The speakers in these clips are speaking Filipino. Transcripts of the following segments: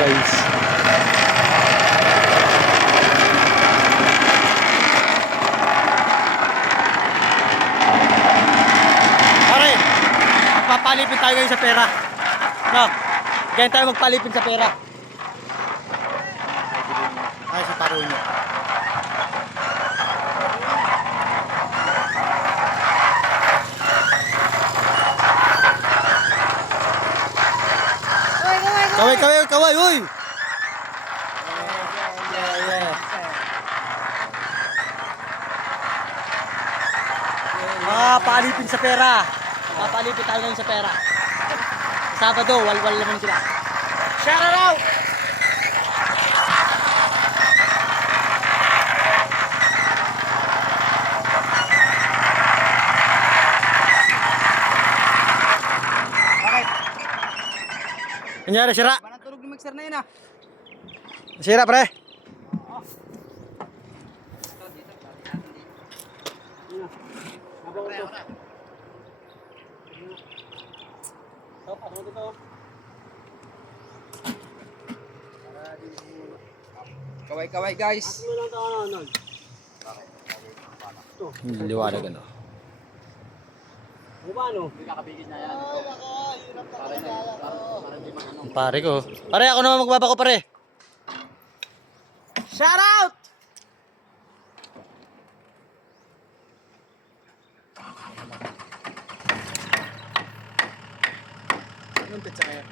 guys. Pare, magpapalipin tayo ngayon sa pera. No, ganyan tayo magpalipin sa pera. Ay, si paro niya. Kaway, kaway, kaway, uy! Mga palipin sa pera. Mga palipin tayo ngayon sa pera. Sabado, walwal naman sila. Shout out! Nangyari, sira. Ba natulog ng mixer na yun ah? Sira, pre. Kaway-kaway guys. Liwanag ano. Ang Pare ko. Pare, ako naman magbabako pare. Shout out! Anong pizza kaya?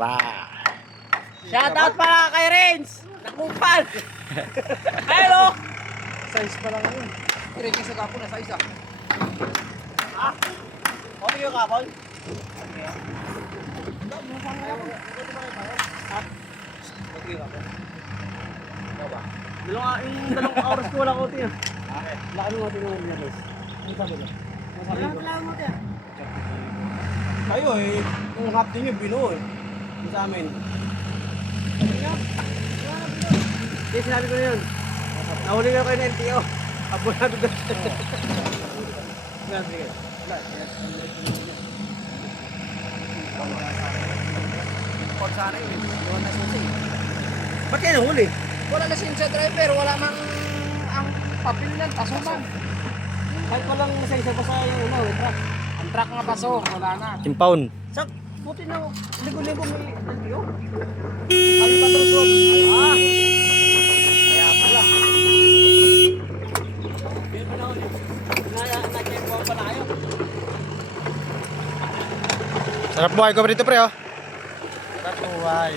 Wow. Shout out para kay Renz! Nakupal! Hello! Size pa lang yun. Yung sa kapo na size ah. Ah? Okay yung kapon? Dalawang, yung dalawang oras ko wala ko tiyan. Laki ng ating mga nilalis. Ano sabi ko? Ano sabi ko? Kayo eh, yung captain nyo binuo eh. Yung sa amin. Hindi, sinabi ko na yun. Nahuli ko kayo ng LTO. Abonado doon. Ba't kayo nahuli? Wala na siya driver, wala mang ang papel ng tasuman. Kahit walang lisensya pa sa yung ano, eh, truck. Ang truck nga paso, wala na. Impound. Sa, buti na, ligo-ligo may LTO. Kami pa trusot. Ah! Kaya pala. Ko pala. Sarap buhay ko rito pre oh. Sarap buhay.